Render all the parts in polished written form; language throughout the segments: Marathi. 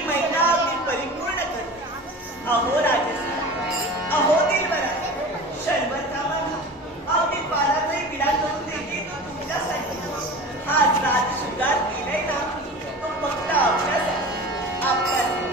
ही महिना अगदी परिपूर्ण करते. अहो राजसी, अहो दिलबरा, क्षणभर अगदी पारातही विडा करून देते तो तुमच्यासाठी. हा राजशृंगार केलाय ना तो फक्त आपल्यासाठी, आपल्यासाठी.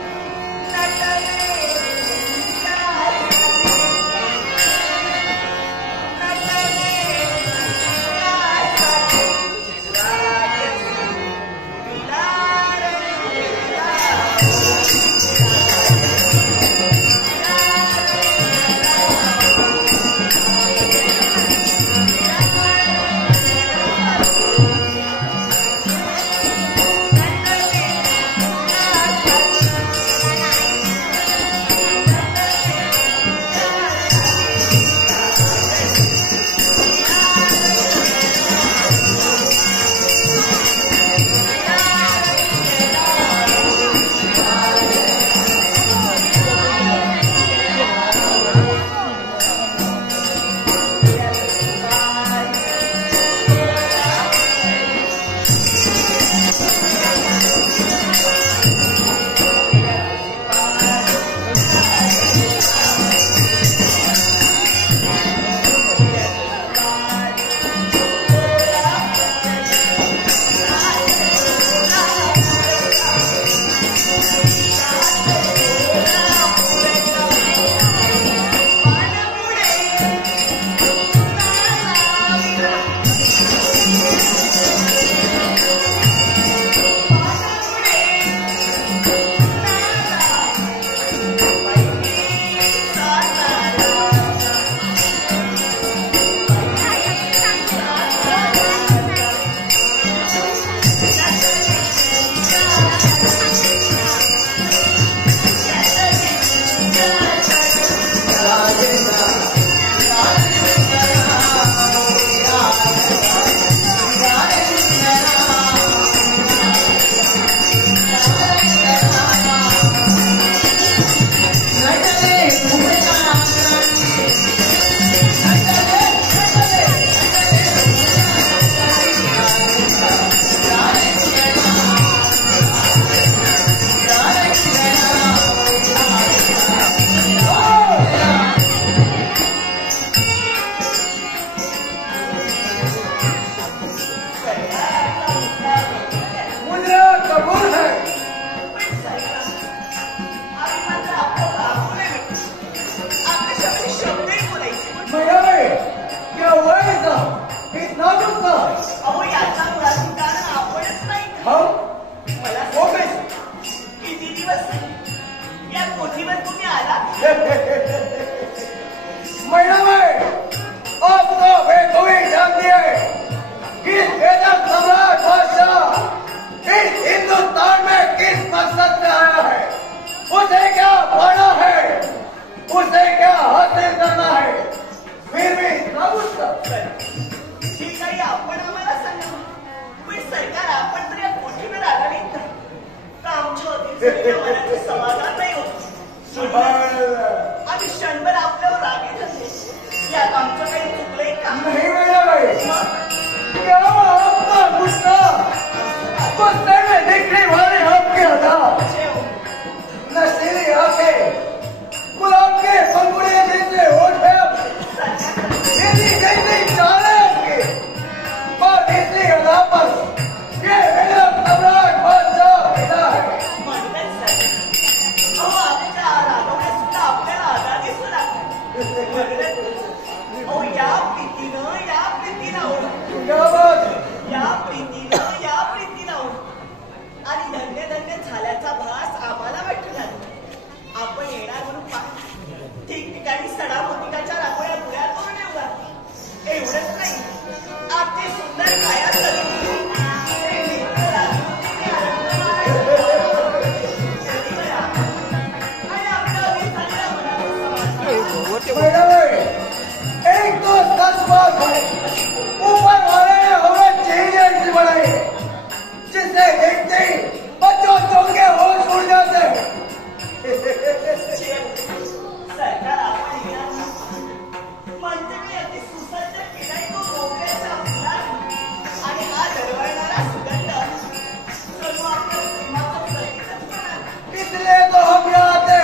इसलिए तो हम यहाँ आते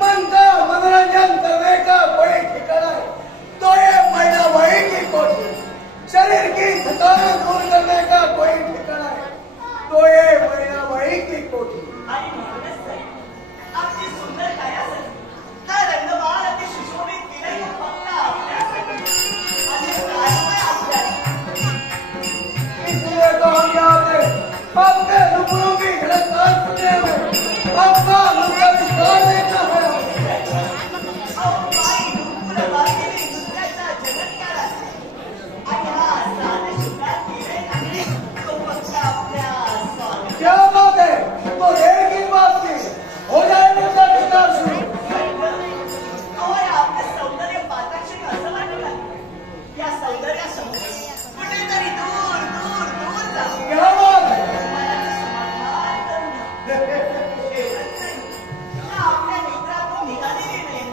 मन का मनोरंजन करने का बड़ी ठिकाना है। तो ये मैना वही की कोठी, शरीर की थकान दूर करने का कोई ठिकाना है। तो ये मैना वही की कोठी। आणि म्हणूनच तर आपली सुंदर कायासाठी हा रंगमाळ अति सुशोभित केलाय फक्त आपल्यासाठी आणि काय आपल्याला। इसलिए तो हम यहाँ आते आपके रुपयों की गिरफ्तार सुनने में आपका उनका विश्वास देखना है। अहो बाई नुपुर वागिनी दुसऱ्याचा जगत्कार असते आणि हा साध शुद्धार केलाय नाही तो फक्त आपल्या स्वामी। क्या बात है, तो एक ही बात की हो जाए मुद्दा विचार शुरू। अहो या आपल्या सौंदर्य पाहताक्षणी असं वाटू लागलं या सौंदर्यासमोर कुठेतरी दूर दूर दूर जाऊ क्या बात है, मनाचं समाधान करून एवढंच नाही तर आपल्या नेत्रातून निघालेली नाही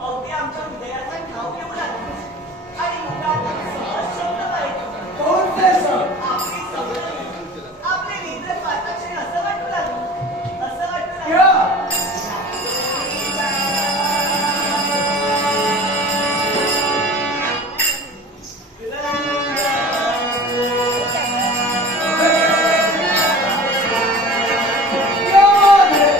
अवघे आमच्या हृदयाचा ठाव घेऊ लागले आणि मुलातून सहज शब्द पाहिजे कौन से सब आपली सौंदर्य आपले नेत्र पाहताक्षणी असं वाटू लागलं असं वाटू क्या क्या बात है,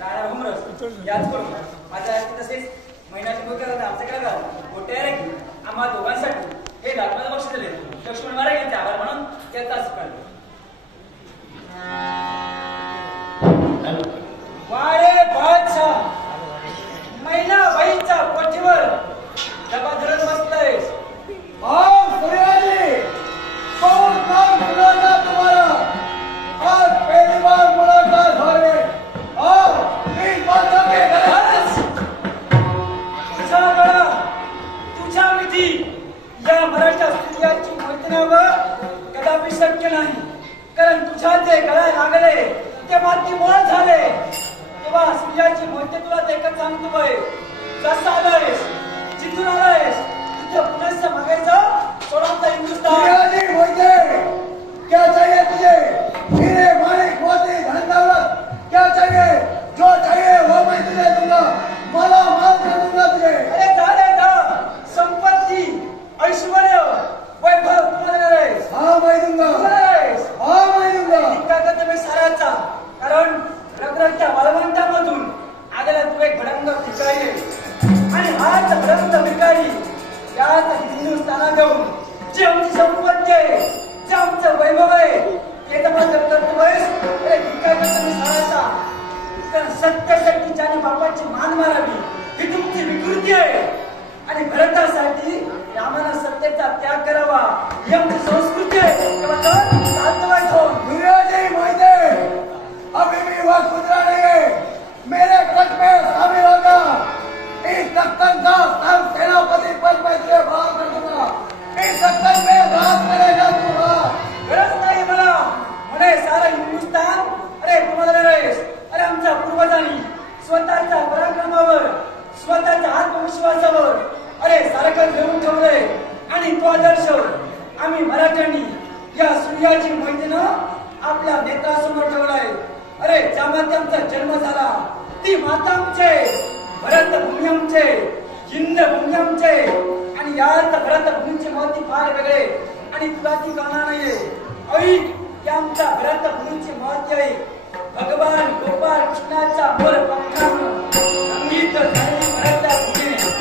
राहणार हुमरस याच करून माझ्या तसेच महिन्याची मुद्दा आमचं काय का मोठे आहे की आम्हा दोघांसाठी हे लाखमध्ये बक्षीस दिले लक्ष्मण महाराज यांचे आभार म्हणून त्याचाच कळलं वाडे बादशाह मैना बाईच्या कोठीवर डबा धरत बसलायस आओ सूर्याजी बहुत नाम सुना था तुम्हारा आज पहली बार मुलाकात हो रही आओ इस बातों के गरज तुझा गळा तुझ्या विधी या मराठा स्त्रियांची मैत्रीवर कदापि शक्य नाही कारण तुझ्या जे गळा लागले ते माती मोळ झाले तेव्हा स्त्रियांची मैत्री तुला ते एकच सांगतो बाई कसं आलायस जिथून आलायस तिथे पुण्याचं मागायचं सोडांचा हिंदुस्तान सूर्याजी मोहिते क्या चाहिए तुझे हीरे माणिक मोती धन दौलत क्या चाहिए जो चाहिए वो मैं तुझे दूंगा माला माल कर दूंगा तुझे अरे झाले ना संपत्ती ऐश्वर्य वैभव तुम्हाला आहेस हाँ मैं दूंगा हाँ मैं दूंगा तुम्ही साराचा कारण रगरगच्या वाळवंटामधून आलेला तू एक भडंग भिकारी आणि हाच भडंग भिकारी याच हिंदुस्थानात घेऊन जी आमची संपत्ती आहे जे आमचं वैभव आहे ते तर मला करतोयस अरे भिकारी तुम्ही साराचा कारण सत्यासाठी ज्याने बापाची मान मारावी ही तुमची विकृती आहे आणि भरतासाठी रामाला सत्तेचा त्याग करावा ही आमची संस्कृती आहे तेव्हा तर सातवाय ठेवून सूर्याजी मोहिते अभी भी वक्त गुजरा नहीं है मेरे कट में शामिल होगा इस दक्कन का सर्व सेनापति पद में तुझे बहाल कर दूंगा इस दक्कन में राज करेगा तू राज गरज नाही मला म्हणे सारं हिंदुस्थान अरे तुम्हाला रहेस अरे आमच्या पूर्वजांनी स्वतःच्या पराक्रमावर स्वतःच्या आत्मविश्वासावर अरे सारखं घेऊन ठेवलंय आणि तो आदर्श आम्ही मराठ्यांनी या सूर्याची मैत्रीनं आपल्या नेत्रासमोर ठेवलाय अरे ज्यामध्ये आमचा जन्म झाला ती माता आमचे भरत भूमी आमचे हिंद भूमी आमचे आणि याच भरत भूमीचे महत्व फार वेगळे आणि तुला ती कळणार नाहीये ऐक की आमच्या भरत भूमीचे महत्व आहे भगवान गोपाळ कृष्णाच्या मोर पंखानं रंगीत झालेली भरत भूमीने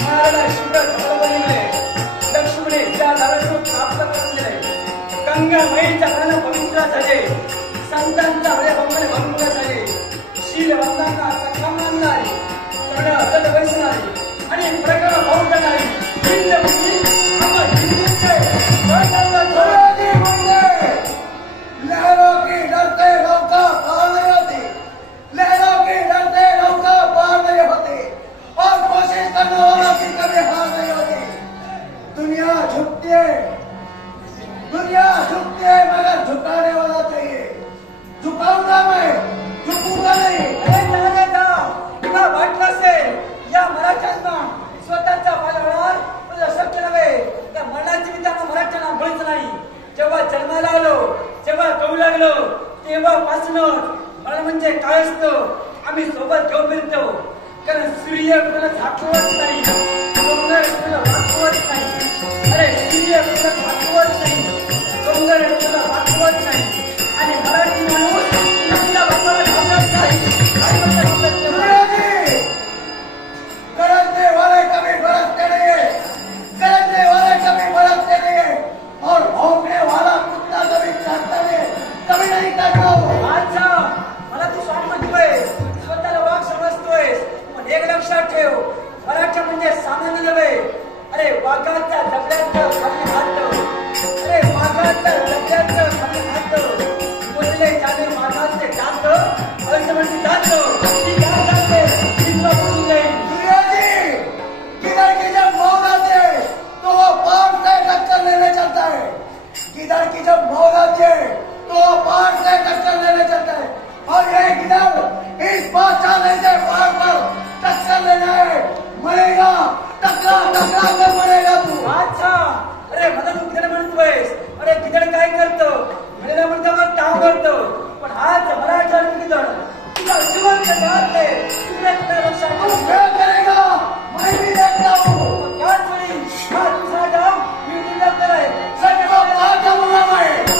माराला शुभ्र धवलवलीने लक्ष्मणे ज्या लालसूर प्राप्त करून दिले गंगा माईच्या प्राण पवित्र झाले संतांचा हृदय भंग झाले शीलवंतांना सक्षम आणणारी कर्ण अदल वैसणारी आणि प्रकरण भाऊ करणारी हिंद भूमी आम्हा हिंदूंचे सूर्याजी मोहिते लहरों की डरते नौका पार नहीं होती लहरों की डरते नौका पार नहीं होती और कोशिश करने वालों की कभी हार नहीं होती दुनिया झुकती है मगर झुकाने वाला चाहिए झुकाऊंगा मैं झुकूंगा नहीं अरे नागा जा तुला वाटलं असेल या मराठ्यांना स्वतःच्या पायावर तुला शक्य नव्हे त्या मरणाची मी त्यांना मराठ्यांना बळीच नाही जेव्हा जन्माला आलो जेव्हा कळू लागलो तेव्हापासूनच मरण म्हणजे काय असतं आम्ही सोबत घेऊन फिरतो कारण सूर्य कुणाला झाकवत नाही डोंगर कुणाला वाकवत नाही अरे सूर्य कुणाला झाकवत नाही डोंगर कुणाला वाकवत नाही आणि मराठी माणूस आपल्या बापाला घाबरत नाही सूर्याजी गरजने वाले कभी बरसते नहीं है गरजने वाले कभी बरसते नहीं है और भौंकने वाला कुत्ता कभी चाटता नहीं कभी नहीं करता अच्छा मला तू स्वामी म्हणतोय स्वतःला वाघ समजतोय पण एक लक्षात ठेव मराठा म्हणजे सामान्य नव्हे अरे वाघाच्या जबड्याचं खाली हात अरे वाघाच्या जबड्याचं खाली हात बोलले जाणे वाघाचे जात असं म्हणजे जात ती काय जाते ती तुला बोलून जाईल सूर्याजी किधर की जब मौत आती है तो वो पार से टक्कर लेने चलता है किधर की जब मौत आती है तो वो पार से टक्कर लेने चलता है और ये किधर इस बादशाह से पार पर टक्कर लेना है मरेगा टकरा टकरा कर मरेगा तू अच्छा अरे मला तू किती म्हणतोयस अरे किती काय करतो मला म्हणतो मग काम करतो पण हाच मराठा किती तुला जीवन जाते तुला लक्षात तू क्या करेगा मैं भी देखता हूँ याच वेळी हा दुसरा डाव मी दिला कराय सबको पार करूंगा मैं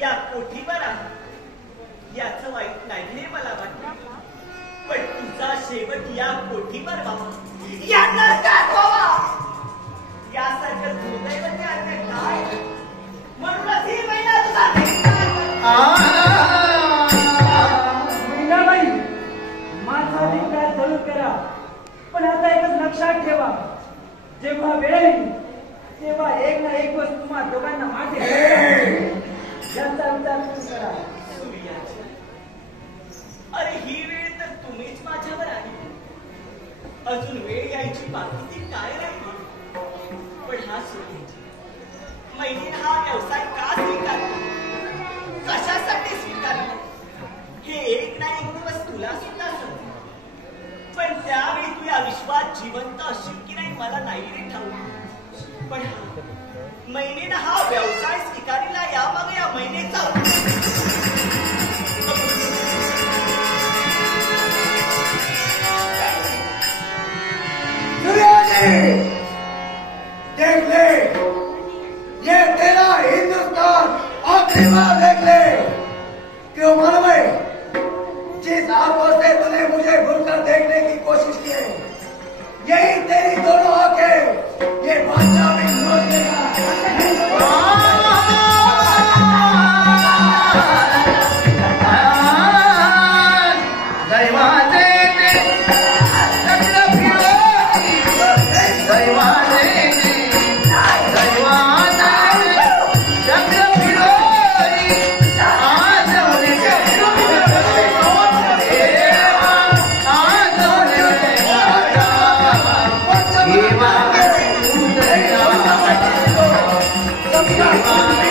या कोठीवर आहे याचं वाईट नाही हे मला वाटतं, पण तुझा शेवट या कोठीवर व्हावा, या नरकात व्हावा यासारखं दुर्दैव ते अन्य काय, म्हणूनच ही महिला तुझा महिलाबाई, माझा अधिकार जरूर करा, पण आता एकच लक्षात ठेवा, जेव्हा वेळ येईल तेव्हा एक ना एक दिवस तुम्हा दोघांना माझे याचा विचार करा. अरे ही वेळ तर तुम्हीच माझ्यावर आली, अजून वेळ यायची बाकी ती काय राहिली. पण हा सोडीची मैत्रीण हा व्यवसाय का स्वीकारला, कशासाठी स्वीकारला हे एक ना एक दिवस तुला सुद्धा समजेल. पण त्यावेळी तू या विश्वात जिवंत असशील की नाही मला नाही रे ठाऊक, पण महिनेनं हा व्यवसाय स्वीकारायला यामागे या महिनेचा देख ले, ये तेरा हिंदुस्तान आखिरी बार देख ले. क्यों मालूम है, जिस आंखों से तूने मुझे घूरकर देखने की कोशिश की है, यही तेरी दोनों आंखें ये बादशाह भी सोच लेगा.